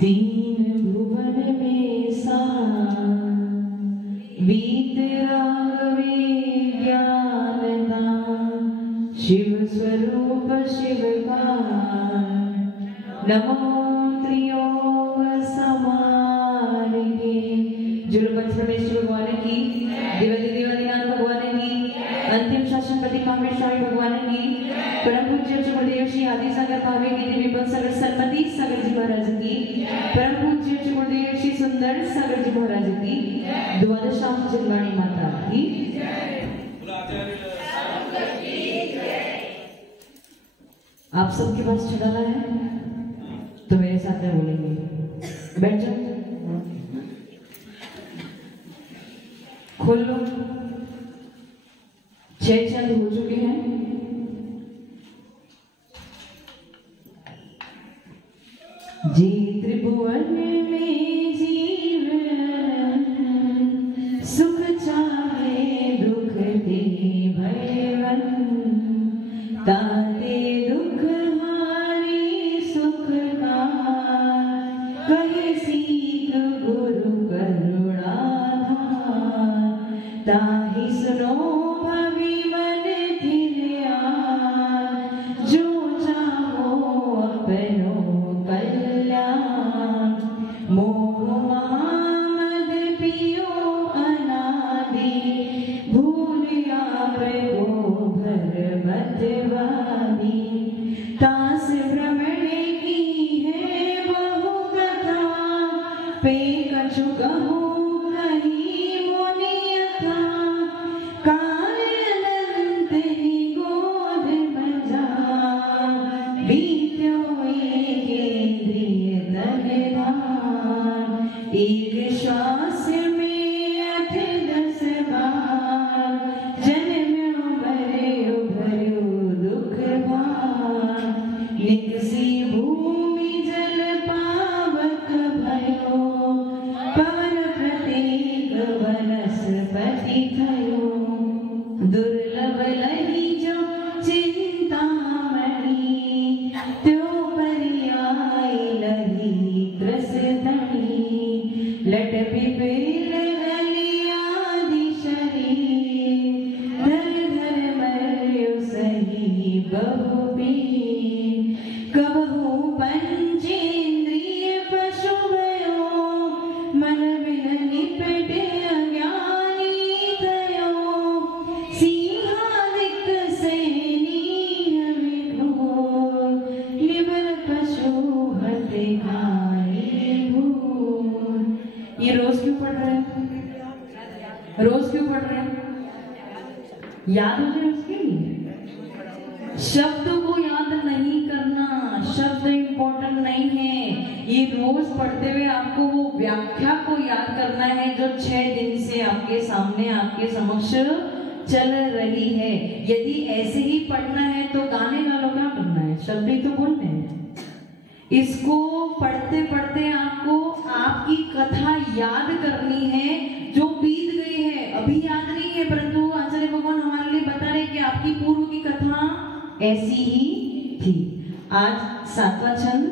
तीन भुवन में सा वीतरागवे ज्ञानदा शिव स्वरूप शिव का नमो त्रियोग समारिगे। जुलपति परमेश्वर भगवान की, देवादि देवादिनाथ भगवान की, अंतिम शासन पति कामेश्वरी भगवान की, परम पूज्य गुरुदेव श्री आदि सागर भावे की विपुल सागर सरपति सागर जी महाराज की, परम पूज्य गुरुदेव श्री सुंदर सागर जी महाराज की, द्वादशाम जगवाणी माता की। आप सबके पास छड़ाला है तो मेरे साथ में बोलेंगे। बैठ जाओ, खोल लो। 6 चंद हो चुके हैं। जी त्रिभुवन में जीवन सुख चाहे दुख दे भयवन ताते दुख हारी सुख का कहे सीख गुरु करुणा ताहि सुनो भवि मन धिया जो चाहो अपनो कल्याण मोह मद पियो अनादि भूलिया प्रभो भर मतवादी तास भ्रमण की है बहु कथा पे कछु कहो कहीं मुनियथा काल अनंत निगोध बजा बीत्यो एक इंद्रिय धनवान एक श्वास में 8-10 बार जन्म्यो मर्यो भर्यो दुख भार निकसी भूमि जल पावक भयो पवन प्रत्येक वनस्पति थयो दुर्लभ लही जो चिंतामणि त्यो पर्याय लही त्रसधनी लट पिपील गलियादि शरीर धर धर मर्यो सही बहुबीर कबहु पंचेंद्रिय पशु भयो मन बिन निपटे अज्ञानी थयो सिंहादिक सैनी विघोर निबर पशु हते खाए भूर। ये रोज क्यों पढ़ रहे हैं? रोज क्यों पढ़ रहे हैं? याद हो जाए उसके लिए। शब्द को याद नहीं करना, शब्द इम्पोर्टेंट नहीं है। ये रोज पढ़ते हुए आपको वो व्याख्या को याद करना है जो 6 दिन से आपके सामने आपके समक्ष चल रही है। यदि ऐसे ही पढ़ना है तो गाने वालों क्या करना है? शब्द ही तो बोलने हैं। इसको पढ़ते पढ़ते आपको आपकी कथा याद करनी है जो बीत गई है, अभी याद नहीं है, परंतु आचार्य भगवान हमारे लिए बता रहे कि आपकी पूर्व की कथा ऐसी ही थी। आज 7वां छंद।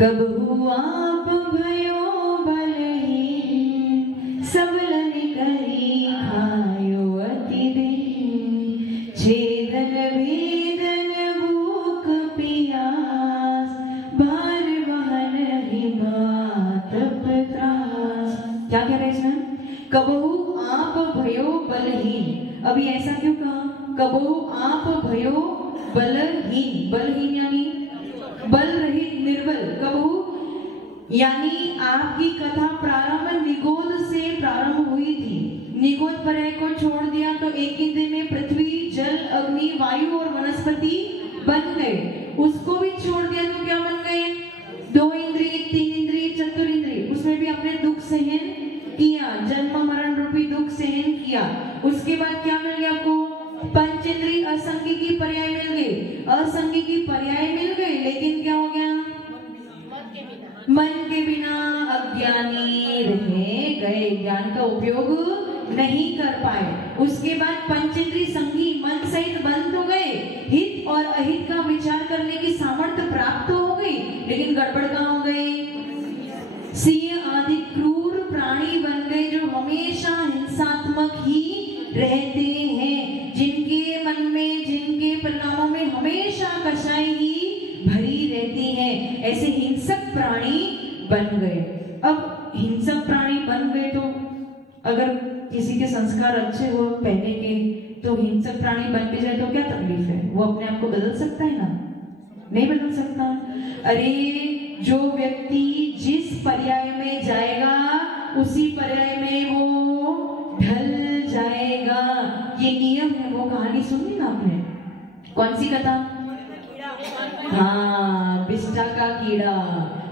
कबहु आप भयो बलहीन सबलन करी खायो अति दिन छेदन वेदन भूख पियास भार वहन हिमात त्रास। क्या कह रहे हैं इसमें? कबहु आप भयो बलहीन। अभी ऐसा क्यों कहा? कबहु आप भयो बलहीन। बलहीन यानी बल रहित, निर्बल। कबहु यानी आपकी कथा प्रारंभ निगोद से प्रारंभ हुई थी। निगोद पर्याय को छोड़ दिया तो एक ही दिन में पृथ्वी, जल, अग्नि, वायु और वनस्पति बन गए। उसको भी छोड़ दिया तो क्या बन गए? 2 इंद्रिय, 3 इंद्रिय, चतुरिंद्रिय। उसमें भी आपने दुख सहन किया, जन्म मरण रूपी दुख सहन किया। उसके बाद क्या मिल गया आपको? पंचेंद्रिय असंख्यिकी पर्याय मिल गए। असंख्यिकी पर्याय मिल गए, लेकिन क्या हो गया? मन के बिना अज्ञानी रह गए, ज्ञान का उपयोग नहीं कर पाए। उसके बाद पंचेंद्रिय संगी मन सहित बंद हो गए, हित और अहित का विचार करने की सामर्थ्य प्राप्त हो गई। लेकिन गड़बड़ कहाँ हो गई? सिंह आदि क्रूर प्राणी बन गए जो हमेशा हिंसात्मक ही रहते हैं, जिनके मन में, जिनके परिणामों में हमेशा कसाई ही भरी रहती है। ऐसे हिंसक प्राणी बन गए। अब हिंसक प्राणी बन गए तो अगर किसी के संस्कार अच्छे हो पहले के, तो हिंसक प्राणी बन भी जाए तो क्या तकलीफ है? वो अपने आप को बदल सकता है ना? नहीं बदल सकता। अरे जो व्यक्ति जिस पर्याय में जाएगा उसी पर्याय में वो ढल जाएगा, ये नियम है। वो कहानी सुनी ना आपने? कौन सी कथा? हाँ, बिष्टा का कीड़ा।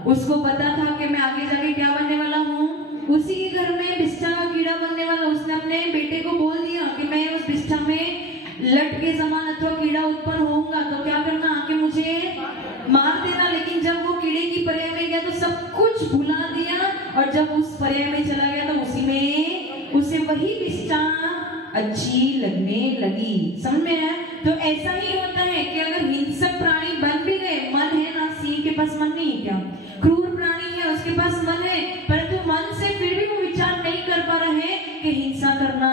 उसको पता था कि मैं आगे जाके क्या बनने वाला हूँ, उसी के घर में बिष्टा का कीड़ा बनने वाला। उसने अपने बेटे को बोल दिया कि मैं उस बिष्टा में लट के समान अथवा कीड़ा उत्पन्न होऊंगा, तो क्या करना, आके मुझे मार देना। लेकिन जब वो कीड़े की पर्याय में गया तो सब कुछ भुला दिया, और जब उस पर्याय में चला गया तो उसी में उसे वही बिष्टा अच्छी लगने लगी। समझ में आया? तो ऐसा ही होता है कि अगर हिंसक प्राणी बन भी गए, मन है ना, सिंह के पास मन नहीं है क्या? क्रूर प्राणी है, उसके पास मन है, परंतु मन से फिर भी वो विचार नहीं कर पा रहे कि हिंसा करना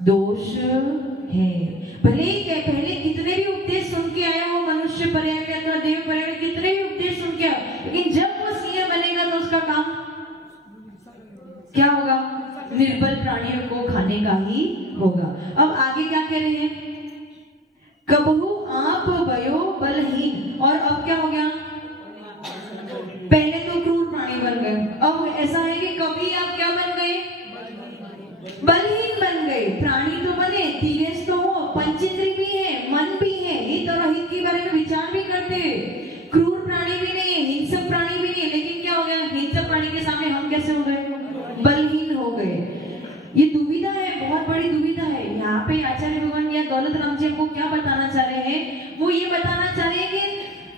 दोष है। भले ही पहले कितने भी उपदेश सुन के आया हो, मनुष्य पर्याय में अथवा देव पर्याय में कितने भी उपदेश सुन के आया, लेकिन जब वो सिंह बनेगा तो उसका काम क्या होगा? निर्बल प्राणियों को खाने का ही होगा। अब आगे क्या कह रहे हैं? कबहू आप भयो बलहीन, और अब क्या हो गया? पहले तो क्रूर प्राणी बन गए, अब ऐसा है कि कभी आप क्या बन गए? बलहीन बन गए। प्राणी तो बने, धीरेज तो हो, पंचेंद्रिय भी है, मन भी है, हित और अहित के बारे में विचार भी करते। क्रूर प्राणी भी नहीं है, हिंसक प्राणी भी नहीं है, लेकिन क्या हो गया? हिंसक प्राणी के सामने हम कैसे हो गए? बलहीन हो गए। ये दुविधा है, बहुत बड़ी दुविधा है। यहाँ पे आचार्य भगवान या दौलत राम जी को क्या बताना चाह रहे हैं? वो ये बताना चाह रहे हैं कि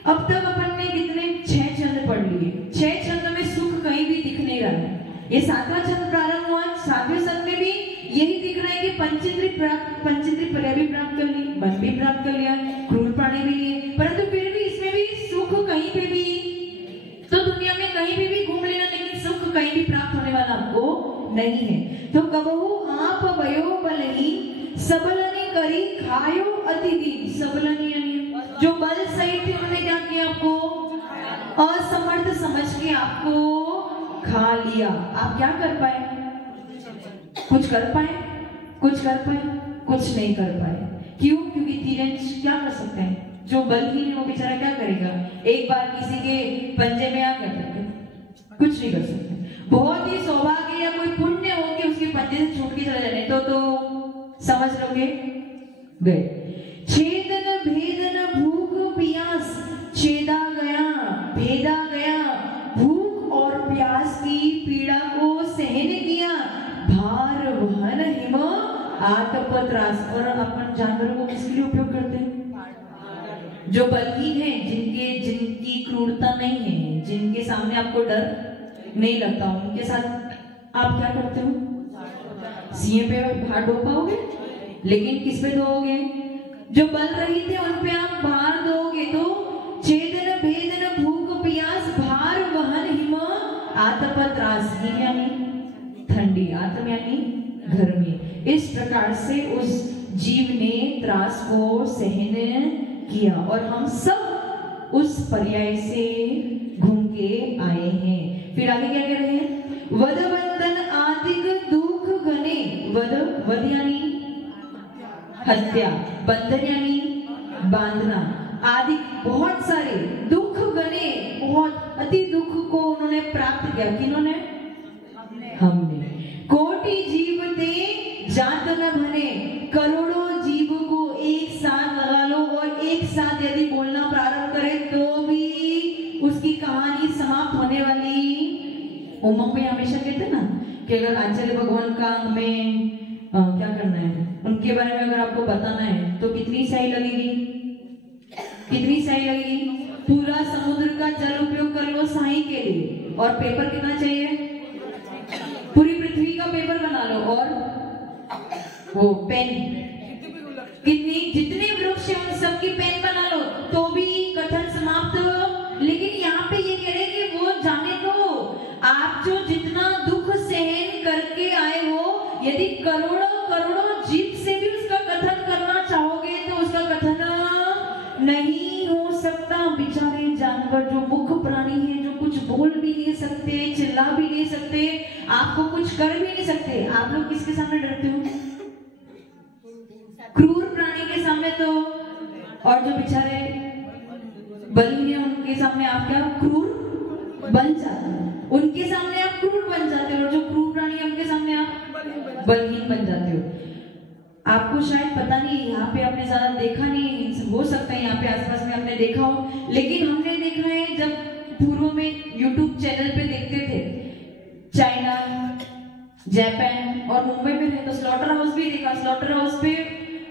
अब तक अपन ने कितने 6 छंद पढ़ लिए, 6 छंद में सुख कहीं भी दिख नहीं रहा है। ये 7वां छंद प्रारंभ हुआ, 7वें छंद में भी यही दिख रहा है कि पंचेंद्रिय पर्याय भी प्राप्त कर ली, मन भी प्राप्त कर लिया, क्रूर प्राणी भी लिए, परंतु फिर भी इसमें भी सुख कहीं पे भी, तो दुनिया में कहीं पे भी घूम लेना, लेकिन सुख कहीं भी प्राप्त होने वाला आपको नहीं है। तो कबहू आप भयो बलहीन, सबलनी करी खायो अतिथि। सबलनी यानी जो बल सहित थे, उन्होंने क्या किया? आपको असमर्थ समझ के आपको खा लिया। आप क्या कर पाए? कुछ कर पाए? कुछ कर पाए? कुछ नहीं कर पाए। क्यों? क्योंकि धीरेज क्या कर सकते हैं? जो बलहीन है वो बेचारा क्या करेगा? एक बार किसी के पंजे में आ गया, कुछ नहीं कर सकते। बहुत ही सौभाग्य या कोई पुण्य हो कि उसके पंजे से छूट के चले जाने, तो समझ लोगे गए। छेदन भेदन भूख प्यास, छेदा गया, भेदा गया, भूख और प्यास की पीड़ा को सहन किया, भार वहन हिम आतप त्रास। और अपन जानवरों को किसके लिए उपयोग करते हैं? जो बलहीन है, जिनकी क्रूरता नहीं है, जिनके सामने आपको डर नहीं लगता, उनके साथ आप क्या करते हो? सिंह पे भार ढो पाओगे, लेकिन किस पे दोगे? जो बल रही थे उन पे आप भार दोगे। तो छेदन भेदन भूख प्यास, भार वहन हिम आतप त्रास। हिम यानी ठंडी, आतप यानी गर्मी। इस प्रकार से उस जीव ने त्रास को सहन किया, और हम सब उस पर्याय से घूम के आए हैं। फिर आगे क्या कह रहे हैं? वद बंधन आदिक दुख घने। वद यानी हत्या, बंधन यानी बांधना, आदि बहुत सारे दुख घने, बहुत अति दुख को उन्होंने प्राप्त किया। किन्होंने? हमने। कोटि जीव ते जात न भने। करोड़ों जीव को एक साथ लगा लो, और एक साथ यदि बोलना प्रारंभ करे तो भी उसकी कहानी समाप्त होने वाली। उमंग में हमेशा कहते हैं ना कि अगर आचार्य भगवान का हमें क्या करना है, उनके बारे में अगर आपको बताना है तो कितनी स्याही लगेगी? कितनी स्याही लगेगी? पूरा समुद्र का जल उपयोग कर लो स्याही के लिए। और पेपर कितना चाहिए? पूरी पृथ्वी का पेपर बना लो। और वो पेन, कितनी जितने वृक्ष हैं उन सबकी पेन बना लो, तो भी कथन समाप्त नहीं हो सकता। बेचारे जानवर जो मुख्य प्राणी हैं, जो कुछ बोल भी नहीं सकते, चिल्ला भी नहीं सकते, आपको कुछ कर भी नहीं सकते, आप लोग किसके सामने डरते हो? क्रूर प्राणी के सामने तो। और जो बेचारे बलहीन हैं उनके सामने आप क्या क्रूर बन जाते हो, उनके सामने आप क्रूर बन जाते हो, और जो क्रूर प्राणी है उनके सामने आप बलहीन बन जाते हो। आपको शायद पता नहीं, यहाँ पे आपने ज्यादा देखा नहीं, हो सकता है यहाँ पे आसपास में आपने देखा हो, लेकिन हमने देखा है जब पूर्व में यूट्यूब चैनल पे देखते थे, चाइना, जापान और मुंबई में रहे तो स्लॉटर हाउस भी देखा। स्लॉटर हाउस पे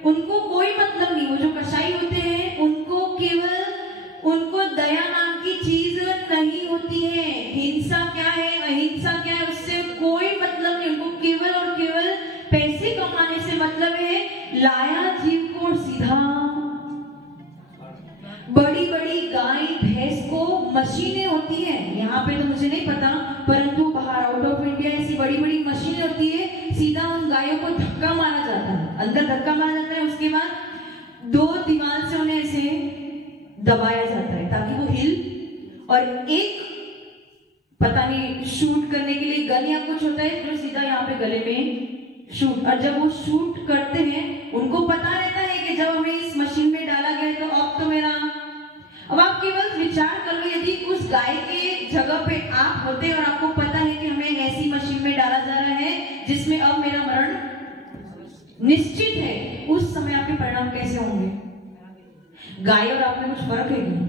उनको कोई मतलब नहीं, वो जो कसाई होते हैं उनको केवल, उनको दया नाम की चीज नहीं होती है। हिंसा क्या है, अहिंसा क्या है, उससे कोई मतलब नहीं, उनको केवल और केवल पैसे कमाने से मतलब है। लाया जीव को सीधा, बड़ी बड़ी गाय भैंस को मशीनें होती हैं, यहाँ पे तो मुझे नहीं पता, परंतु बाहर आउट ऑफ इंडिया ऐसी बड़ी बड़ी मशीनें होती है, सीधा उन गायों को धक्का मारा जाता है, अंदर धक्का मारा जाता है, उसके बाद 2 दीवार से उन्हें ऐसे दबाया जाता है ताकि वो हिल, और एक पता नहीं शूट करने के लिए गन या कुछ होता है जो सीधा यहाँ पे गले में शूट, और जब वो शूट करते हैं उनको पता रहता है कि जब हमें इस मशीन में डाला गया है तो अब तो मेरा, अब आप केवल विचार कर लो, यदि उस गाय के जगह पे आप होते और आपको पता है कि हमें ऐसी मशीन में डाला जा रहा है जिसमें अब मेरा मरण निश्चित है, उस समय आपके परिणाम कैसे होंगे? गाय और आप में कुछ फर्क है क्या?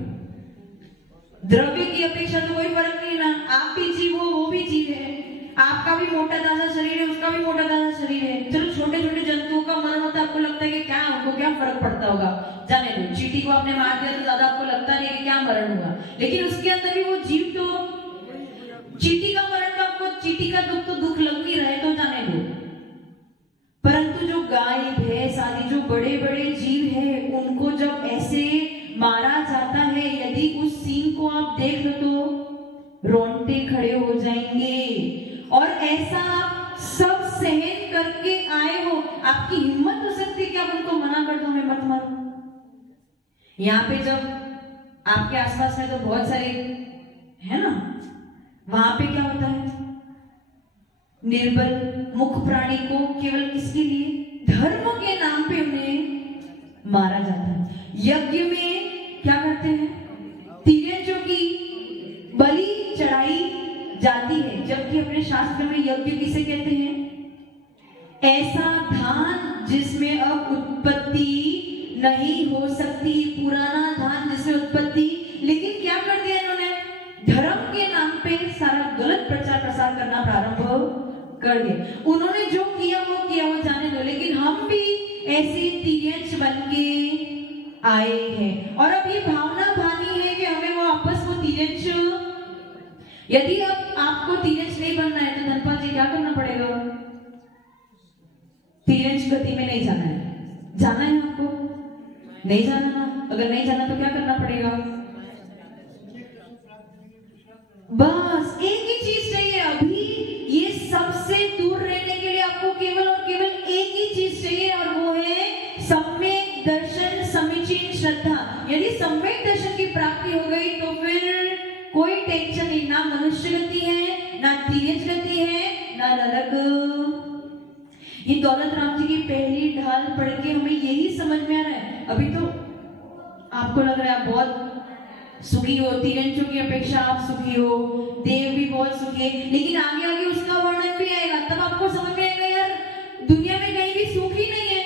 द्रव्य की अपेक्षा तो कोई फर्क नहीं ना, आप भी जीव हो, वो भी जीव है, आपका भी मोटा ताजा शरीर है, उसका भी मोटा ताजा शरीर है। चलो छोटे छोटे जंतुओं का मरण होता है, आपको लगता है कि क्या, आपको क्या फर्क पड़ता होगा, जाने दो, चींटी को आपने मार दिया तो ज्यादा आपको लगता नहीं कि क्या मरण हुआ, लेकिन उसके अंदर भी वो जीव, तो चींटी का मरण का आपको, चींटी का दुख तो दुख लग नहीं रहा है तो जाने दो, परंतु जो गाय भैंस आदि जो बड़े बड़े जीव है उनको जब ऐसे मारा जाता है, यदि उस सीन को आप देख लो तो रोंगटे खड़े हो जाएंगे। और ऐसा आप सब सहन करके आए हो, आपकी हिम्मत हो सकती है कि आप उनको मना कर दो हमें मत मारो। यहाँ पे जब आपके आसपास में तो बहुत सारे है ना, वहां पे क्या होता है, निर्बल मुख्य प्राणी को केवल किसके लिए, धर्म के नाम पे उन्हें मारा जाता है। यज्ञ में क्या करते हैं, तिर्यंचों की बलि चढ़ाई जाती है, जबकि अपने शास्त्र में यज्ञ किसे कहते हैं, ऐसा धान जिसमें अब उत्पत्ति नहीं हो सकती, पुराना धान जिसमें उत्पत्ति, लेकिन क्या कर दिया इन्होंने, धर्म के नाम पे सारा गलत प्रचार प्रसार करना प्रारंभ कर दिया। उन्होंने जो किया वो जाने दो, लेकिन हम भी ऐसे तिर्यंच बन के आए हैं, और अब ये भावना भानी है कि हमें वो आपस को तिर्यंच, यदि अब आपको तिर्यंच नहीं बनना है तो धनपाल जी क्या करना पड़ेगा, तिर्यंच गति में नहीं जाना है, जाना है आपको, नहीं जाना ना, अगर नहीं जाना तो क्या करना पड़ेगा, बस एक ही चीज चाहिए अभी, ये सबसे दूर रहने के लिए आपको केवल और केवल एक ही चीज चाहिए, और वो है सम्यक दर्शन, समीचीन श्रद्धा। यदि सम्यक दर्शन की प्राप्ति हो गई तो फिर कोई टेंशन नहीं, ना मनुष्य गति है, ना तिर्यंच गति है, ना नरक। ये दौलत राम जी की पहली ढाल पढ़ के हमें यही समझ में आ रहा है। अभी तो आपको लग रहा है आप बहुत सुखी हो, तिर्यंचों की अपेक्षा आप सुखी हो, देव भी बहुत सुखी है, लेकिन आगे आगे उसका वर्णन भी आएगा, तब आपको समझ में आएगा यार दुनिया में कहीं भी सुख ही नहीं है,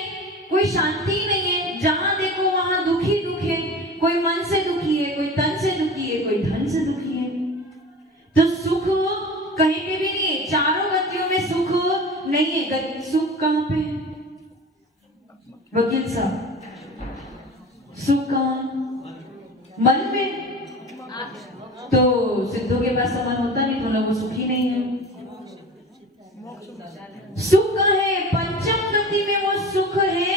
कोई शांति ही नहीं है, जहां देखो वहां दुख ही दुख है, कोई मन से दुखी है, कोई तन से दुखी है, कोई धन से दुखी है। तो सुख कहीं पे भी नहीं है, चारों गतियों में सुख नहीं है। सुख कहां पे है वकील साहब, सुख कहां, मन में, तो सिद्धों के पास तो मन होता नहीं, तो लोग वो सुखी नहीं है। सुख है पंचम गति में, वो सुख है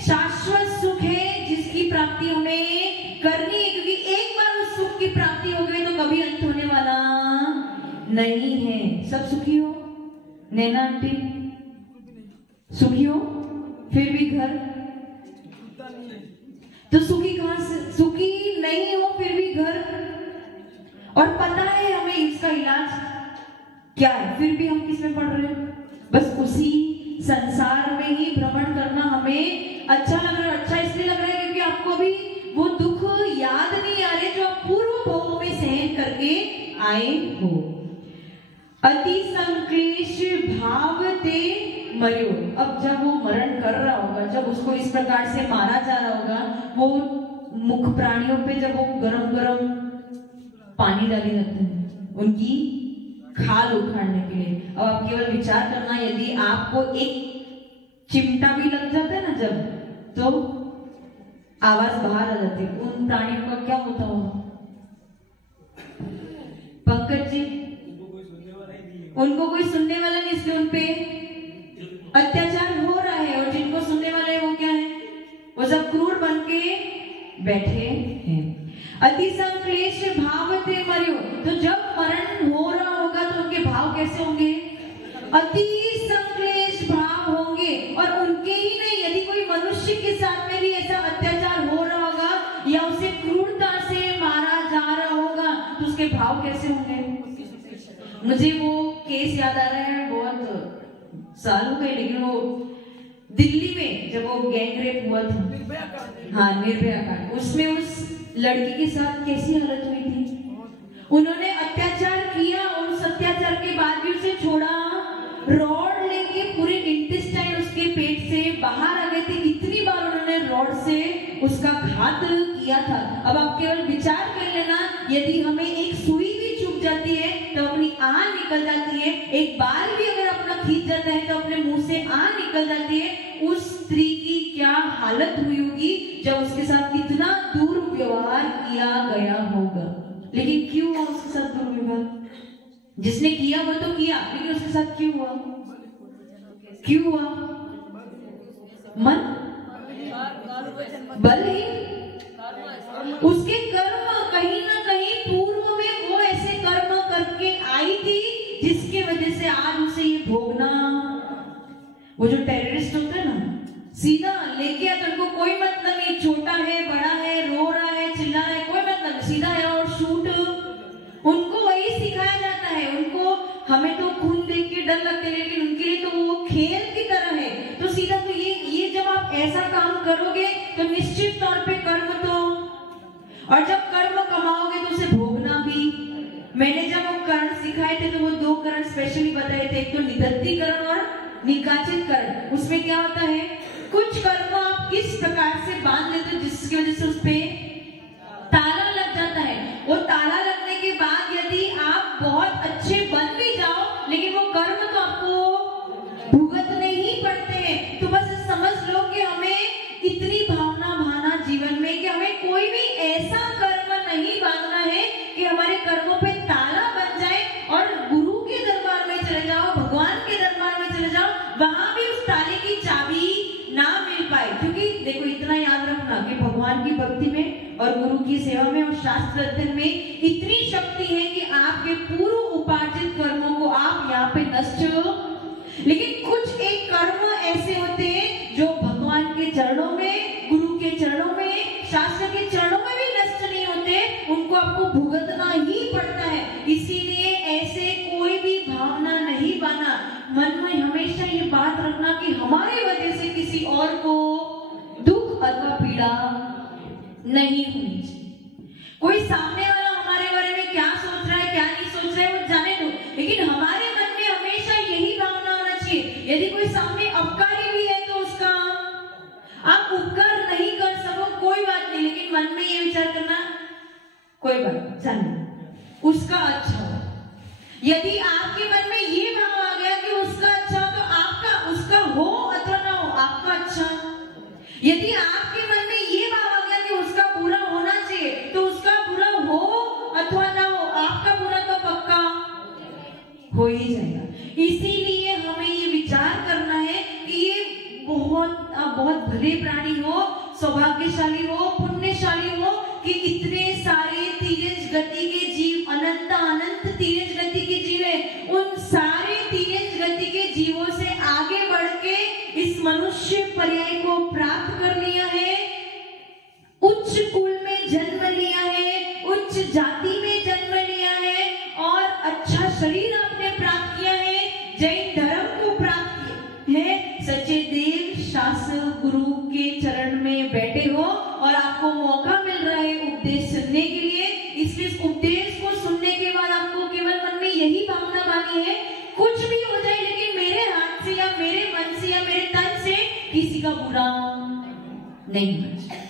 शाश्वत सुख है, जिसकी प्राप्ति हमें करनी है, क्योंकि एक बार उस सुख की प्राप्ति हो गई तो कभी अंत होने वाला नहीं है। सब सुखी हो, नैना आंटी सुखी हो, फिर भी घर तो सुखी कहां से, सुख और पता है हमें इसका इलाज क्या है, फिर भी हम किस में पढ़ रहे हैं? बस उसी संसार में ही भ्रमण करना हमें अच्छा लग रहा है। अच्छा इसलिए लग रहा है क्योंकि आपको अभी वो दुख याद नहीं आ रहे जो आप पूर्व भोगों में सहन करके आए हो। अति संक्लेश भाव ते मर्यो। अब जब वो मरण कर रहा होगा, जब उसको इस प्रकार से मारा जा रहा होगा, वो मुख प्राणियों पे जब वो गरम गरम पानी डाले जाते हैं उनकी खाल उखाड़ने के लिए। अब आप केवल विचार करना, यदि आपको एक चिमटा भी लग जाता है ना जब, तो आवाज बाहर आ जाती है, उन प्राणियों का क्या होता होगा? पंकज जी, उनको कोई सुनने वाला नहीं, इसलिए उनपे अत्याचार हो रहा है, और जिनको सुनने वाले हैं वो क्या है? वो सब क्रूर बन के बैठे हैं। अति संक्लेश भावते मर्यो। तो जब मरण हो रहा होगा तो उनके भाव कैसे होंगे? अति संक्लेश भाव होंगे। और उनके ही नहीं, यदि कोई मनुष्य के साथ में भी ऐसा अत्याचार हो रहा होगा या उसे क्रूरता से मारा जा रहा होगा तो उसके भाव कैसे होंगे? मुझे वो केस याद आ रहा है, बहुत साल हो गए, लेकिन वो दिल्ली में जब वो गैंग रेप हुआ था, हाँ निर्भया कांड, उसमें उस लड़की के साथ कैसी हालत हुई थी? उन्होंने अत्याचार किया और उस अत्याचार के बाद भी उसे छोड़ा, रॉड लेके पूरे इंटेस्टाइन उसके पेट से बाहर आ गए थे, इतनी बार उन्होंने रॉड से उसका घात किया था। अब आप केवल विचार कर लेना, यदि हमें एक सुई भी चुभ जाती है तो अपनी आन निकल जाती है, एक बाल भी अगर अपना खींच जाता है तो अपने मुंह से आन निकल जाती है, उस स्त्री की क्या हालत हुई होगी जब उसके साथ कितना दुर्व्यवहार किया गया होगा। लेकिन क्यों हुआ उसके साथ दुर्व्यवहार? जिसने किया वो तो किया, लेकिन उसके साथ क्यों हुआ? क्यों हुआ? मन बल ही, उसके कर्म कहीं ना कहीं पूर्व में वो ऐसे कर्म करके आई थी जिसके वजह से आज उसे ये भोगना। वो जो टेररिस्ट होते हैं ना, सीधा लेके आता, उनको कोई मतलब नहीं, छोटा है बड़ा है, रो रहा है चिल्ला रहा है, कोई मतलब नहीं, सीधा है और शूट। उनको वही सिखाया जाता है। उनको, हमें तो खून देख के डर लगता है, लेकिन उनके लिए तो वो खेल की तरह है। तो सीधा तो ये जब आप ऐसा काम करोगे तो निश्चित तौर पे कर्म तो, और जब कर्म कमाओगे तो उसे भोगना भी। मैंने जब वो करण सिखाए थे तो वो 2 करण स्पेशली बताए थे, एक तो निदत्तीकरण और निकाचित करण। उसमें क्या होता है, कुछ कर्म आप किस प्रकार से बांध लेते हो जिसकी वजह से उस पे ताला लग जाता है। वो ताला लगने के बाद यदि आप बहुत अच्छे बन भी जाओ, लेकिन वो कर्म तो आपको भुगतने ही पड़ते हैं। तो बस समझ लो कि हमें इतनी भावना भाना जीवन में कि हमें कोई भी ऐसा कर्म नहीं बांधना है कि हमारे कर्मों पे ताला बन जाए और गुरु के दरबार में चले जाओ, भगवान के दरबार में चले जाओ, वहां भी उस ताले की चाबी ना मिल पाए। क्योंकि देखो, इतना याद रखना कि भगवान की भक्ति में और गुरु की सेवा में और शास्त्र अध्ययन में इतनी शक्ति है कि आपके पूर्व उपार्जित कर्मों को आप यहाँ पे नष्ट हो। लेकिन कुछ एक कर्म ऐसे होते हैं जो भगवान के चरणों में, गुरु के चरणों में, शास्त्र के चरणों में भी नष्ट नहीं होते, उनको आपको भुगतना ही पड़ता है। इसीलिए ऐसे कोई भी भावना नहीं बना। मन में हमेशा ये बात रखना कि हमारे वजह से किसी और को दुख अथवा पीड़ा नहीं होनी चाहिए। कोई सामने वाला हमारे बारे में क्या सोच रहा है क्या नहीं सोच रहा है वो जाने दो, लेकिन हमारे मन में हमेशा यही भावना होना चाहिए। यदि कोई सामने अपकारी भी है तो उसका आप उपकार नहीं कर सको, कोई बात नहीं, लेकिन मन में ये विचार करना कोई बात नहीं, जाने उसका अच्छा हो। यदि आपके मन में ये भाव आ गया कि उसका अच्छा हो तो आपका, उसका हो अथवा ना हो, आपका अच्छा। यदि आपके मन में ये भाव आ गया कि उसका बुरा होना चाहिए तो उसका बुरा हो अथवा ना हो, आपका बुरा तो पक्का हो ही जाएगा। इसीलिए हमें ये विचार करना है कि ये बहुत भले प्राणी हो, सौभाग्यशाली हो, पुण्यशाली हो कि इतने सारे तीरज गति के जीव, अनंत अनंत तीरज गति के जीव है। उन सारे तीरज गति के जीवों से आगे बढ़ के इस मनुष्य पर्याय को प्राप्त कर लिया है, उच्च कुल में जन्म लिया है, उच्च जाति में जन्म लिया नहीं होना चाहिए।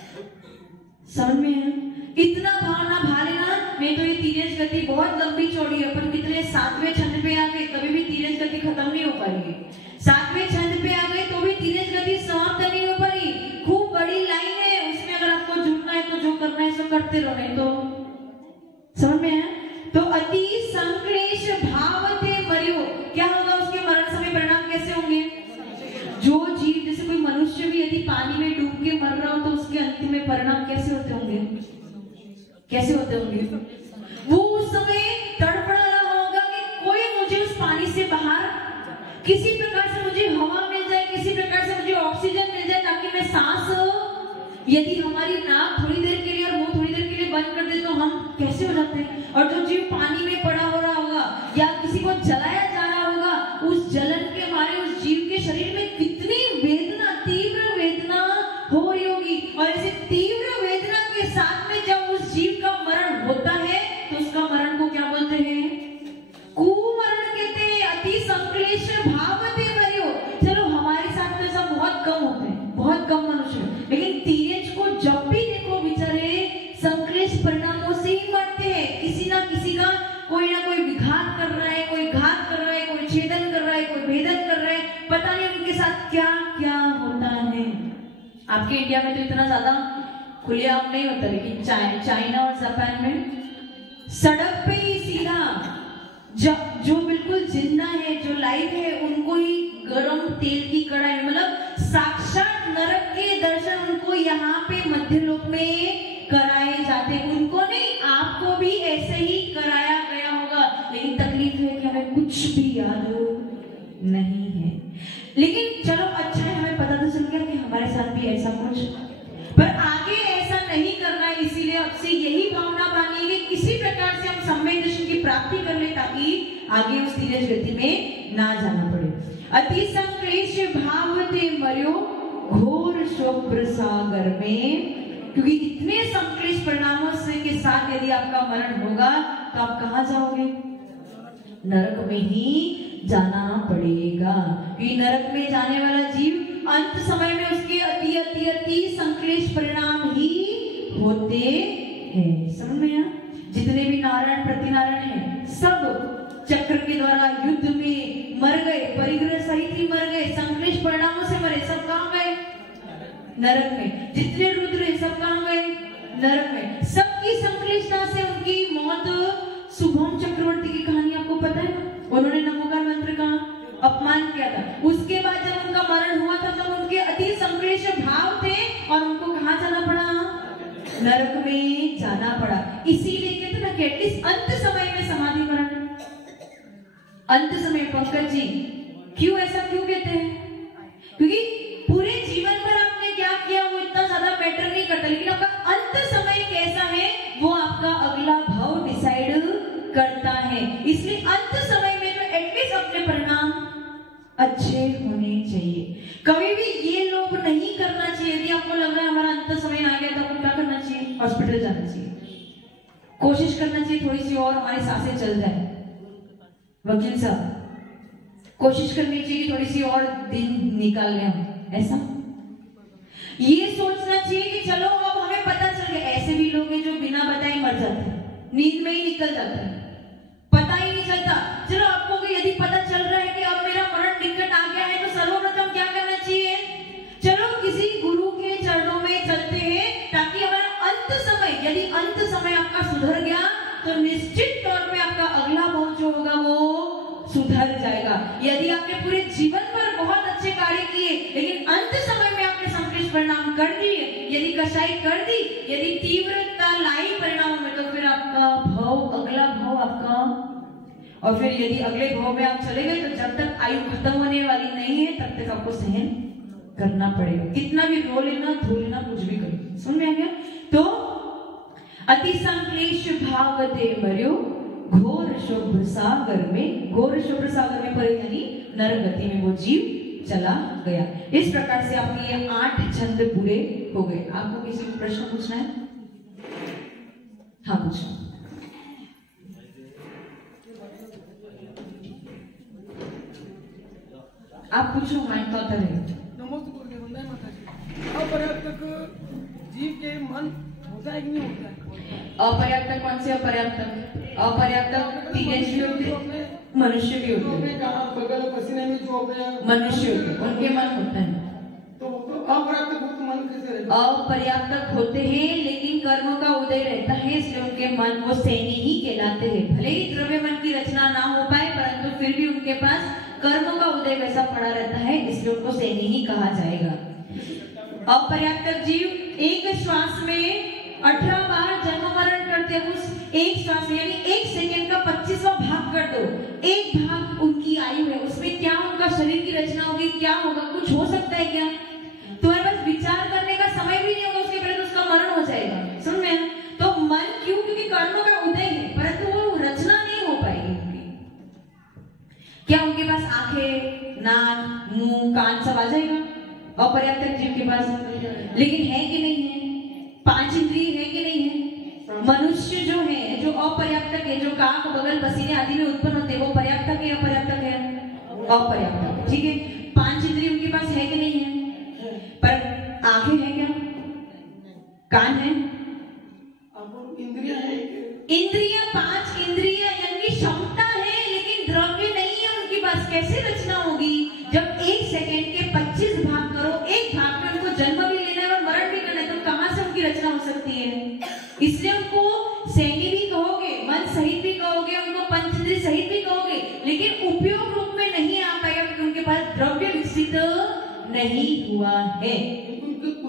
समझ में है? इतना भावना भा लेना, नहीं तो ये तीरज गति बहुत लंबी चौड़ी है। अपन कितने 7वें छंद पे आ गए, कभी भी तीरज गति खत्म नहीं हो पाएगी। 7वें छंद पे आ गए तो भी तीरज गति समाप्त नहीं हो पाई। खूब बड़ी लाइन है, उसमें अगर आपको जुड़ना है तो जो करना है सो करते रहो, नहीं तो समझ में है? तो अति संक्लेश भावते मर्यो, क्या होगा उसके मरण समय परिणाम कैसे होंगे? जो जीव, जैसे कोई मनुष्य भी यदि पानी में डूब के मर रहा हो तो उसके अंतिम में परिणाम कैसे होते होंगे? कैसे होते होंगे? वो उस समय तड़पड़ा रहा होगा कि कोई मुझे उस पानी से बाहर किसी प्रकार से मुझे हवा मिल जाए, किसी प्रकार से मुझे ऑक्सीजन मिल जाए ताकि मैं सांस, यदि हमारी नाक थोड़ी देर के लिए और मुंह थोड़ी देर के लिए बंद कर दे तो हम कैसे हो जाते हैं। और जो जीव पानी में पड़ा हो रहा होगा या किसी को जलाया जा रहा होगा, उस जलन के मारे उस जीव के शरीर में कितनी वेदना, तीव्र वेदना हो रही होगी। और ऐसे तीव्र वेदना के साथ में जब उस जीव का मरण होता है तो उसका मरण को क्या बोलते हैं? कुमरण कहते हैं। अति संक्लेश भावते मर्यो। चलो हमारे साथ तो ऐसा बहुत कम होते हैं, बहुत कम मनुष्य, लेकिन तीरज को जब भी देखो बेचारे संक्लेश परिणामों से ही मरते हैं। किसी ना किसी का कोई ना कोई विघात कर रहा है, कोई घात कर रहा है, कोई छेदन कर रहा है, कोई भेदन कर रहा है, पता नहीं उनके साथ क्या क्या होता है। आपके इंडिया में तो इतना ज्यादा खुलेआम नहीं होता, लेकिन चाइना और जापान में सड़क पे ही सीधा जो बिल्कुल जिंदा है, जो लाइव है, उनको ही गरम तेल की कढ़ाई, मतलब साक्षात नरक के दर्शन उनको यहाँ पे मध्य लोक में कराए जाते। उनको नहीं, आपको भी ऐसे ही कराया गया होगा, लेकिन तकलीफ है कि हमें कुछ भी याद नहीं है। लेकिन चलो अच्छा है, हमें पता तो चल गया कि हमारे साथ भी ऐसा कुछ, पर आगे ऐसा नहीं करना है। इसीलिए अब से यही भावना बानी है कि किसी प्रकार से हम सम्यक दर्शन की प्राप्ति कर ले ताकि आगे उस तीरज गति में ना जाना पड़े। अति संक्लेश भावते मर्यो घोर शोक सागर में, क्योंकि इतने संक्लेश परिणामों से के साथ यदि आपका मरण होगा तो आप कहां जाओगे? नरक में ही जाना पड़ेगा। क्योंकि नरक में जाने वाला जीव अंत समय में उसके अति अति अति संक्लेश परिणाम ही होते हैं। समझ में आया? जितने भी नारायण प्रतिनारायण हैं सब चक्र के द्वारा युद्ध में मर गए, परिग्रह सहित ही मर गए, संक्लेश परिणामों से मरे। सब कहां गए? नरक में। जितने रुद्र हैं सब कहां गए? नरक में। सबकी संक्लेशता से उनकी मौत। शुभम चक्रवर्ती की कहानी आपको पता है? उन्होंने नमोकार मंत्र का अपमान किया था। उसके बाद जब उनका मरण हुआ था तब उनके अति संक्लेश भाव थे और उनको कहां जाना पड़ा? नरक में जाना पड़ा। इसीलिए कहते ना कि एटलीस्ट अंत समय में समाधि मरण, अंत समय। पंकज जी क्यों ऐसा क्यों कहते हैं? क्योंकि पूरे जीवन भर आपने क्या किया वो इतना ज्यादा मैटर नहीं करता, लेकिन आपका अंत समय कैसा है वो आपका अगला भाव डिसाइड करता है। इसलिए अंत समय में तो एटलीस्ट अपने परिणाम अच्छे होने चाहिए। कभी भी ये लोभ नहीं करना चाहिए। यदि आपको लग रहा है हमारा अंत समय आ गया तो आपको क्या करना चाहिए? हॉस्पिटल जाना चाहिए, कोशिश करना चाहिए थोड़ी सी और हमारी सांसें चल जाए। वकील साहब कोशिश करनी चाहिए कि थोड़ी सी और दिन निकाल लें हम। ऐसा ये सोचना चाहिए कि चलो अब हमें पता चल गया। ऐसे भी लोग हैं जो बिना बताए मर जाते हैं, नींद में ही निकल जाते हैं, पता ही नहीं चलता। चलो आपको यदि पता चल रहा है कि अब मेरा मरण निकट आ गया है तो सर्वप्रथम क्या करना चाहिए? चलो किसी गुरु के चरणों में चलते हैं ताकि हमारा अंत समय, यदि अंत समय आपका सुधर गया तो निश्चित तौर पे आपका अगला भाव जो होगा वो सुधर जाएगा। यदि आपने पूरे जीवन पर बहुत अच्छे कार्य किए लेकिन अंत समय में आपने संक्लेश परिणाम कर दिए, यदि कसाई कर दी, यदि तीव्रता लाई परिणामों में, तो फिर आपका भाव, अगला भाव आपका, और फिर यदि अगले भाव में आप चले गए तो जब तक आयु खत्म होने वाली नहीं है तब तक आपको सहन करना पड़ेगा। कितना भी रो लेना, धो लेना, कुछ भी करो। सुन में आ गया? तो अति संक्लेश भावते मर्यो घोर शुभ्र सागर में, घोर शुभ्र सागर में परे यानी नरक गति में वो जीव चला गया। इस प्रकार से आपके ये 8 छंद पूरे हो गए। आपको किसी को प्रश्न पूछना है? हाँ पूछो। आप पूछो, माइक तो आता रहेगा। नमस्ते गुरुदेव, वंदे माता जी। अब पर्यटक जीव के मन होता है कि नहीं होता है? अपर्याप्त कौन से अपर्याप्त? अपर्याप्त तीन भी होते हैं, मनुष्य भी होते हैं। कहा बगल पसीने में जो मनुष्य होते हैं, उनके मन होता है। तो अपर्याप्त मन कैसे रहता है? अपर्याप्त होते हैं लेकिन कर्म का उदय रहता है, इसलिए उनके मन वो सैनी ही कहलाते हैं। भले ही द्रव्य मन की रचना ना हो पाए परंतु फिर भी उनके पास कर्म का उदय वैसा पड़ा रहता है, इसलिए उनको सैनी ही कहा जाएगा। अपर्याप्त जीव एक श्वास में 18 बार जन्म मरण करते हैं। उस एक श्वास यानी एक सेकंड का 25वां भाग कर दो, एक भाग उनकी आयु है, उसमें क्या उनका शरीर की रचना होगी, क्या होगा, कुछ हो सकता है क्या? तुम्हारे पास विचार करने का समय भी नहीं होगा, उसके पहले तो उसका मरण हो जाएगा। समझ में? तो मन क्यों? क्योंकि कर्मों का उदय है परंतु वो रचना नहीं हो पाएगी उनकी। क्या उनके पास आंखें, नाक, मुंह, कान सब आ जाएगा अपर्याप्त जीव के पास? लेकिन है कि नहीं है? 5 इंद्रिय है कि नहीं है? मनुष्य जो है, जो अपर्याप्त है, जो कान, बगल, पसीने आदि में उत्पन्न होते हैं, वो पर्याप्त है अपर्याप्त है? अपर्याप्त। ठीक है, 5 इंद्रिय उनके पास है कि नहीं है? पर आंखें हैं क्या? कान है? इंद्रिया है? इंद्रिया 5 इंद्रिया यानी क्षमता है लेकिन द्रव्य नहीं है उनके पास। कैसे रचना होगी जब एक सेकंड के 25 भाग करो, एक भाग में उनको जन्म भी लेना है और मरण भी करना है, तो कहां से उनकी रचना हो सकती है? इसलिए उनको सैनी भी कहोगे, मन सहित भी कहोगे, उनको पंचेंद्रिय सहित भी कहोगे, लेकिन उपयोग रूप में नहीं आ पाएगा क्योंकि उनके पास द्रव्य विकसित नहीं हुआ है।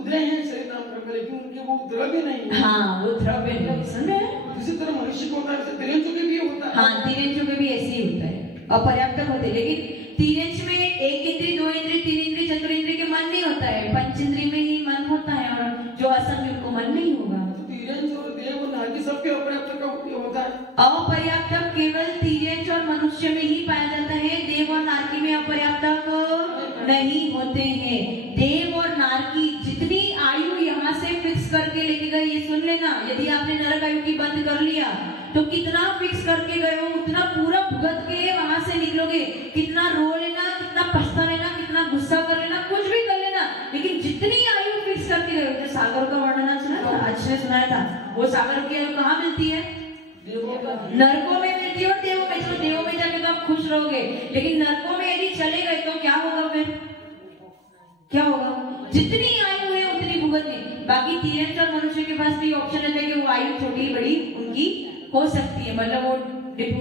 उदय है शरीर नाम द्रव्य, लेकिन उनके वो द्रव्य नहीं। हाँ, वो द्रव्य नहीं। समझे? इसी तरह मनुष्य को होता है, तिर्यंचों के भी होता है। हाँ, तिर्यंचों के भी ऐसे ही होता है, अपर्याप्त होते हैं। लेकिन तिर्यंच में 1 इंद्रिय, 2 इंद्रिय, 3 इंद्रिय, चतुर्इंद्रिय के मन नहीं होता है, पंचेंद्रिय में ही मन होता है, और जो असंग उनको मन नहीं होगा। तो तिर्यंच और देव और नागी सबके अपर्याप्त का उपयोग होता है। अपर्याप्त केवल तिर्यंच और मनुष्य में ही पाया जाता है, देव और नारकी में अपर्याप्त नहीं होते हैं। देव और नारकी जितनी आयु यहाँ से फिक्स करके लेके गए, ये सुन लेना, यदि आपने नरक आयु की बंद कर लिया तो कितना फिक्स करके गए हो उतना पूरा भुगत के वहां से निकलोगे। कितना रो लेना, कितना पछता लेना, कितना गुस्सा कर लेना, कुछ भी कर लेना, लेकिन जितनी आयु फिक्स करके गए हो। सागर का वर्णन सुना था, आज ने सुनाया था, वो सागर की आयु कहाँ मिलती है? नरकों में मिलती है और देवों में। चलो देवों में जाके तो आप खुश रहोगे, लेकिन नरकों में यदि चले गए तो क्या होगा? फिर क्या होगा? जितनी आयु है उतनी भुगतनी। बाकी तिर्यंच और मनुष्य के पास भी ऑप्शन रहता है कि वो आयु छोटी बड़ी उनकी हो सकती है, मतलब वो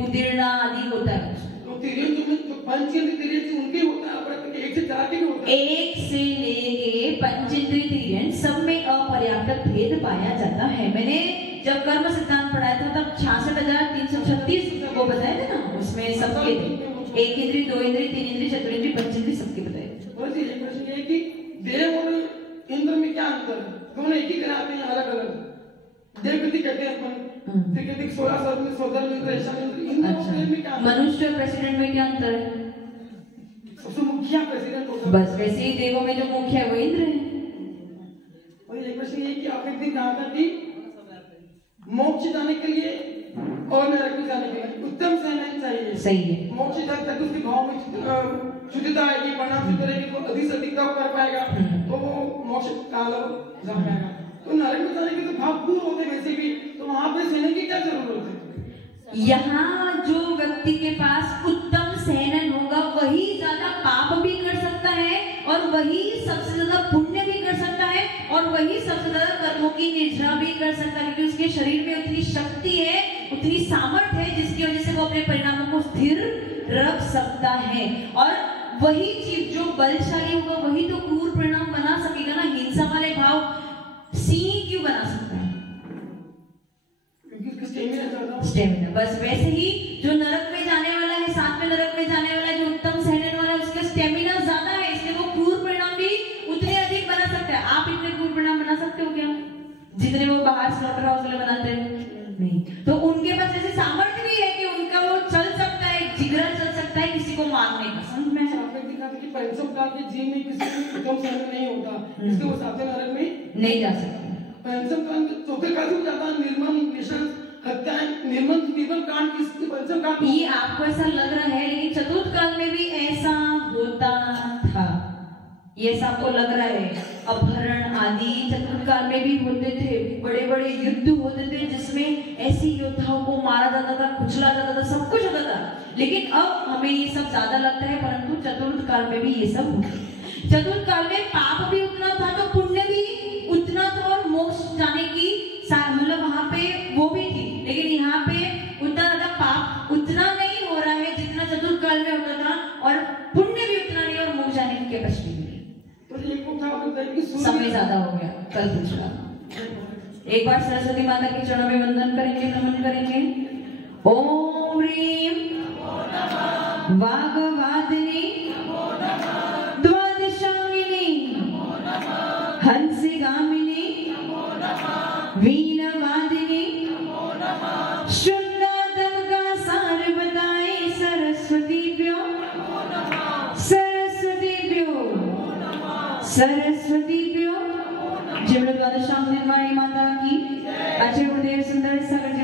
उतीर्ण आदि होता है। तो तिर्यंच में तो पंचेंद्रिय तिर्यंच उनके होता है, पर एक से ज्यादा के होता है। एक से लेके पंचेंद्रिय तिर्यंच सब में अपर्याप्त भेद पाया जाता है। मैंने जब कर्म सिद्धांत पढ़ाया था तब 66,336 को बताया था ना, उसमें सबके 1 इंद्रिय, 2 इंद्रिय, 3 इंद्रिय, चतुर्इंद्रिय, पंचेंद्रिय सबके बताए। एक प्रश्न है कि देव और इंद्र में क्या अंतर है? दोनों एक ही कराते हैं, अलग अलग। देवगति कहते हैं अपन, कहते हैं 16 साल में सोदर में ऐसा इंद्र और देव में क्या? मनुष्य और प्रेसिडेंट में क्या अंतर है? सबसे मुखिया प्रेसिडेंट होता है। बस वैसे ही देवों में जो मुखिया है वो इंद्र है। और एक प्रश्न ये कि आपने एक दिन कहा था कि मोक्ष जाने के लिए और नरक में जाने के लिए उत्तम सेना चाहिए। सही है। मोक्ष जाने तक उसके भाव में शुद्धता आएगी, परिणाम शुद्ध रहेगी, तो अधिक से अधिक तप कर पाएगा, तो वो मोक्ष काल जा पाएगा। तो नरक में जाने के तो भाव पूर्ण होते वैसे भी, तो वहां पे सहने की क्या जरूरत है? यहाँ जो व्यक्ति के पास उत्तम सहनन होगा वही ज्यादा पाप भी कर सकता है और वही सबसे ज्यादा पुण्य भी कर सकता है और वही सबसे ज्यादा कर्मों की निर्जरा भी कर सकता है, क्योंकि उसके शरीर में उतनी शक्ति है, उतनी सामर्थ्य है जिसकी वजह से वो अपने परिणामों को स्थिर रख सकता है। और वही चीज जो बलशाली होगा वही तो क्रूर परिणाम बना सकेगा ना। हिंसा वाले भाव सिंह क्यों बना सकता है? स्टेमिना। बस वैसे ही जो नरक में जाने वाला है, साथ में नरक में जाने वाला है, जो उत्तम सहने वाला है, उसका स्टेमिना ज्यादा है, इसलिए वो क्रूर परिणाम भी उतने अधिक बना सकता है। आप इतने क्रूर परिणाम बना सकते हो क्या जितने वो बाहर स्लॉटर हाउस वाले बनाते हैं? नहीं। तो उनके पास ऐसे सामर्थ्य भी है कि उनका वो चल सकता है, जिगरा चल सकता है किसी को मारने का। समझ में? पंचम काल के जीव में किसी को उत्तम सहन नहीं होता, इसलिए वो सातवें नरक में नहीं जा सकता। पंचम काल में चौथे काल में जाता है, निर्मम निशान हत्याएं, निर्मम कांड की पंचम काल। ये आपको ऐसा लग रहा है, लेकिन चतुर्थ काल में भी ऐसा होता था, ये ऐसा आपको लग रहा है। अपहरण आदि चतुर्थ काल में भी होते थे। बड़े बड़े युद्ध होते थे जिसमें ऐसे योद्धाओं को मारा जाता था, कुचला जाता था, सब कुछ होता था। लेकिन अब हमें ये सब ज्यादा लगता है, परंतु चतुर्थ काल में भी ये सब होता। चतुर्थ काल में पाप भी उतना था तो पुण्य भी उतना था, और मोक्ष जाने की मतलब वहां पे वो भी थी। लेकिन यहाँ पे उतना ज्यादा पाप उतना नहीं हो रहा है जितना चतुर्थ काल में होता था, और पुण्य भी उतना नहीं, और मोक्ष जाने की कैपेसिटी भी नहीं। तो ये को क्या बोलते हैं कि समय ज्यादा हो गया, कल दूसरा। एक बार सरस्वती माता के चरणों में वंदन करेंगे, नमन करेंगे। ओम ह्रीं वाग्वादिनी द्वादशांगिनी हंसिगामिनी वीणवादिनी शुद्धात्म का सार बताए सरस्वतीभ्यो सरस्वतीभ्यो सरस्वतीभ्यो। जय बोलो द्वादशांग निर्वाणी माता की। अजय गुरुदेव सुंदर सागर